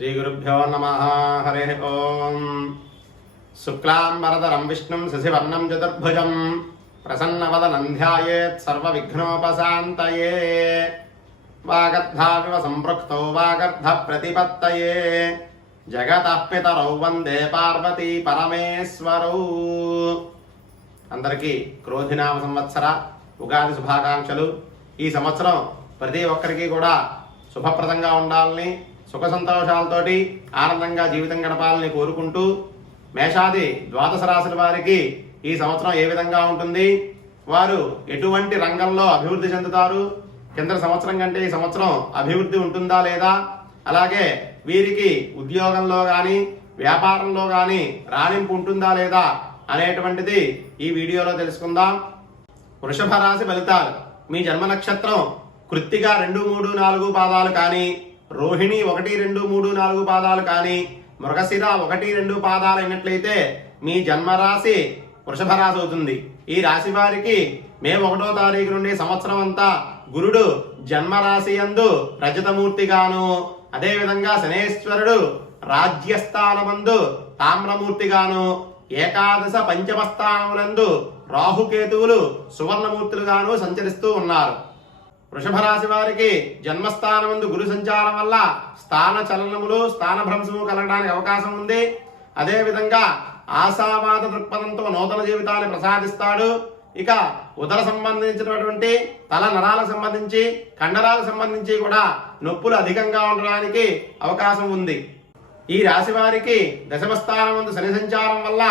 श्रीगुरुभ्यो नमः। हरे ओम। शुक्लांबरधरं विष्णुं शशिवर्णं चतुर्भुजं प्रसन्नवदनं ध्यायेत् सर्वविघ्नोपशान्तये। वागर्धाविव सम्पृक्तौ वागर्धप्रतिपत्तये जगतः पितरौ वन्दे पार्वती परमेश्वरौ। అందరికీ క్రోధినామ సంవత్సర ఉగాది శుభాకాంక్షలు। ఈ సంవత్సరం ప్రతి ఒక్కరికి కూడా శుభప్రదంగా ఉండాలని, సుఖ సంతోషాలతోటి ఆనందంగా జీవితం గడపాలని కోరుకుంటూ, మేషాది ద్వాదశ రాశుల వారికి ఈ సంవత్సరం ఏ విధంగా ఉంటుంది, వారు ఎటువంటి రంగంలో అభివృద్ధి చెందుతారు, కింద సంవత్సరం కంటే ఈ సంవత్సరం అభివృద్ధి ఉంటుందా లేదా, అలాగే వీరికి ఉద్యోగంలో కానీ వ్యాపారంలో కానీ రాణింపు ఉంటుందా లేదా అనేటువంటిది ఈ వీడియోలో తెలుసుకుందాం। వృషభ రాశి ఫలితాలు। మీ జన్మ నక్షత్రం కృత్తిక 2, 3, 4 పాదాలు కానీ, రోహిణి 1, 2, 3, 4 పాదాలు కానీ, మృగశిర 1, 2 పాదాలు అయినట్లయితే మీ జన్మరాశి వృషభ రాశి అవుతుంది। ఈ రాశి వారికి మే 1వ తారీఖు నుండి సంవత్సరం అంతా గురుడు జన్మరాశి యందు రజతమూర్తిగాను, అదేవిధంగా శనేశ్వరుడు రాజ్యస్థానమందు తామ్రమూర్తిగాను, ఏకాదశ పంచమ స్థానములందు రాహుకేతువులు సువర్ణమూర్తులుగాను సంచరిస్తూ ఉన్నారు। వృషభ రాశి వారికి జన్మస్థానమందు గురు సంచారం వల్ల స్థాన చలనములు, స్థాన భ్రంశము కలగడానికి అవకాశం ఉంది। అదేవిధంగా ఆశావాద దృక్పథంతో నూతన జీవితాన్ని ప్రసాదిస్తాడు। ఇక ఉదర సంబంధించినటువంటి తల నరాలకు సంబంధించి, కండరాలకు సంబంధించి కూడా నొప్పులు అధికంగా ఉండడానికి అవకాశం ఉంది। ఈ రాశి వారికి దశమ స్థానమందు శని సంచారం వల్ల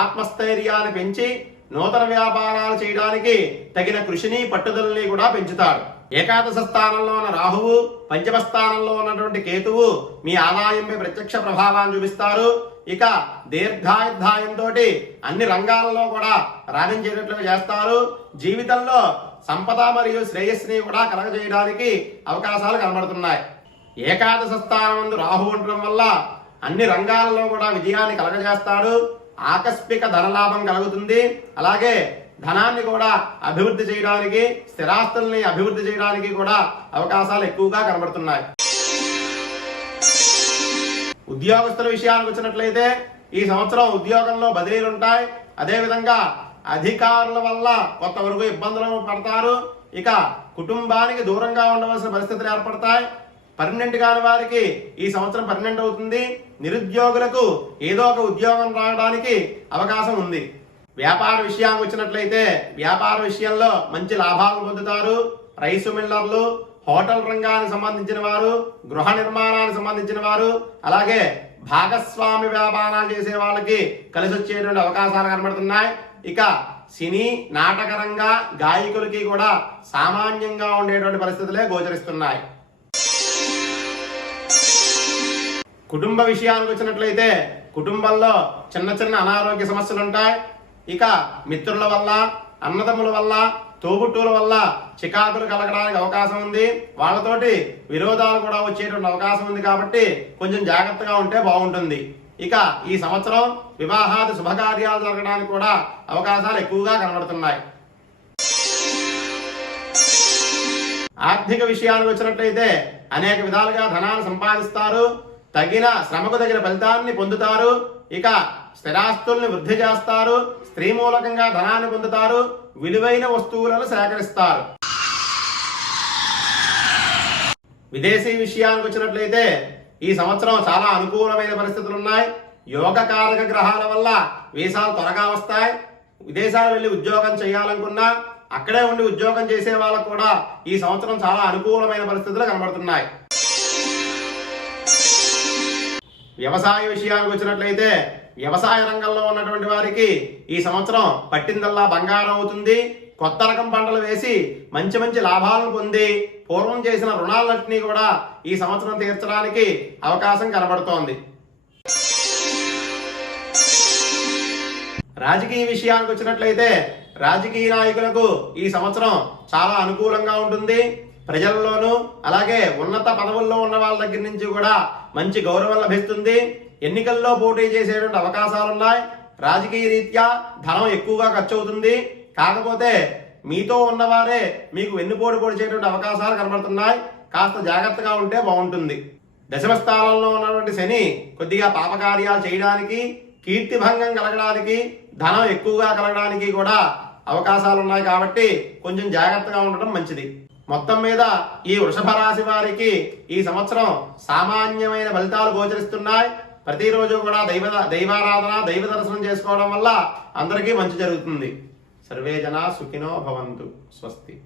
ఆత్మస్థైర్యాన్ని పెంచి నూతన వ్యాపారాలు చేయడానికి తగిన కృషిని, పట్టుదలని కూడా పెంచుతాడు। ఏకాదశ స్థానంలో ఉన్న రాహువు, పంచమ స్థానంలో ఉన్నటువంటి కేతువు మీ ఆదాయంపై ప్రత్యక్ష ప్రభావాన్ని చూపిస్తారు। ఇక దీర్ఘాయుర్దాయంతో అన్ని రంగాలలో కూడా రాణించేటట్లుగా చేస్తారు। జీవితంలో సంపద మరియు శ్రేయస్సుని కూడా కలగజేయడానికి అవకాశాలు కనబడుతున్నాయి। ఏకాదశ స్థానం రాహు ఉండడం వల్ల అన్ని రంగాల్లో కూడా విజయాన్ని కలగజేస్తాడు। ఆకస్మిక ధనలాభం కలుగుతుంది। అలాగే ధనాన్ని కూడా అభివృద్ధి చేయడానికి, స్థిరాస్తుల్ని అభివృద్ధి చేయడానికి కూడా అవకాశాలు ఎక్కువగా కనబడుతున్నాయి। ఉద్యోగస్తుల విషయానికి వచ్చినట్లయితే ఈ సంవత్సరం ఉద్యోగంలో బదిలీలు ఉంటాయి। అదేవిధంగా అధికారుల వల్ల కొంతవరకు ఇబ్బందులు పడతారు। ఇక కుటుంబానికి దూరంగా ఉండవలసిన పరిస్థితులు ఏర్పడతాయి। పర్మనెంట్ కాని వారికి ఈ సంవత్సరం పర్మనెంట్ అవుతుంది। నిరుద్యోగులకు ఏదో ఒక ఉద్యోగం రావడానికి అవకాశం ఉంది। వ్యాపార విషయానికి వచ్చినట్లయితే వ్యాపార విషయంలో మంచి లాభాలను పొందుతారు। రైసు మిల్లర్లు, హోటల్ రంగానికి సంబంధించిన వారు, గృహ నిర్మాణానికి సంబంధించిన వారు, అలాగే భాగస్వామి వ్యాపారాలు చేసే వాళ్ళకి కలిసి వచ్చేటువంటి అవకాశాలు కనబడుతున్నాయి। ఇక సినీ, నాటక రంగ గాయకులకి కూడా సామాన్యంగా ఉండేటువంటి పరిస్థితులే గోచరిస్తున్నాయి। కుటుంబ విషయానికి వచ్చినట్లయితే కుటుంబంలో చిన్న చిన్న అనారోగ్య సమస్యలు ఉంటాయి। ఇక మిత్రుల వల్ల, అన్నదమ్ముల వల్ల, తోబుట్టువుల వల్ల చికాకులు కలగడానికి అవకాశం ఉంది। వాళ్ళతోటి విరోధాలు కూడా వచ్చేటువంటి అవకాశం ఉంది కాబట్టి కొంచెం జాగ్రత్తగా ఉంటే బాగుంటుంది। ఇక ఈ సంవత్సరం వివాహాది శుభకార్యాలు జరగడానికి కూడా అవకాశాలు ఎక్కువగా కనబడుతున్నాయి। ఆర్థిక విషయానికి వచ్చినట్లయితే అనేక విధాలుగా ధనాన్ని సంపాదిస్తారు। తగిన శ్రమకు తగిన ఫలితాన్ని పొందుతారు। ఇక స్థిరాస్తుల్ని వృద్ధి చేస్తారు। స్త్రీ మూలకంగా ధనాన్ని పొందుతారు। విలువైన వస్తువులను సేకరిస్తారు। విదేశీ విషయానికి వచ్చినట్లయితే ఈ సంవత్సరం చాలా అనుకూలమైన పరిస్థితులు ఉన్నాయి। యోగకారక గ్రహాల వల్ల వీసాలు త్వరగా వస్తాయి। విదేశాలు వెళ్ళి ఉద్యోగం చేయాలనుకున్నా అక్కడే ఉండి ఉద్యోగం చేసే వాళ్ళకు కూడా ఈ సంవత్సరం చాలా అనుకూలమైన పరిస్థితులు కనబడుతున్నాయి। వ్యవసాయ విషయానికి వచ్చినట్లయితే వ్యవసాయ రంగంలో ఉన్నటువంటి వారికి ఈ సంవత్సరం పట్టిందల్లా బంగారం అవుతుంది। కొత్త రకం పంటలు వేసి మంచి మంచి లాభాలను పొంది పూర్వం చేసిన రుణాలన్నింటినీ కూడా ఈ సంవత్సరం తీర్చడానికి అవకాశం కనబడుతోంది। రాజకీయ విషయానికి వచ్చినట్లయితే రాజకీయ నాయకులకు ఈ సంవత్సరం చాలా అనుకూలంగా ఉంటుంది। ప్రజల్లోనూ అలాగే ఉన్నత పదవుల్లో ఉన్న వాళ్ళ దగ్గర నుంచి కూడా మంచి గౌరవం లభిస్తుంది। ఎన్నికల్లో పోటీ చేసేటువంటి అవకాశాలు ఉన్నాయి। రాజకీయ రీత్యా ధనం ఎక్కువగా ఖర్చు అవుతుంది। కాకపోతే మీతో ఉన్నవారే మీకు వెన్నుపోటు పొడిచేటువంటి అవకాశాలు కనబడుతున్నాయి। కాస్త జాగ్రత్తగా ఉంటే బాగుంటుంది। దశమ స్థానంలో ఉన్నటువంటి శని కొద్దిగా పాపకార్యాలు చేయడానికి, కీర్తిభంగం కలగడానికి, ధనం ఎక్కువగా కలగడానికి కూడా అవకాశాలు ఉన్నాయి. కాబట్టి కొంచెం జాగ్రత్తగా ఉండటం మంచిది. మొత్తం మీద ఈ వృషభ రాశి వారికి ఈ సంవత్సరం సామాన్యమైన ఫలితాలు గోచరిస్తున్నాయి. ప్రతిరోజు కూడా దైవారాధన, దైవ దర్శనం చేసుకోవడం వల్ల అందరికీ మంచి జరుగుతుంది. సర్వే జనా సుఖినో భవంతు. స్వస్తి.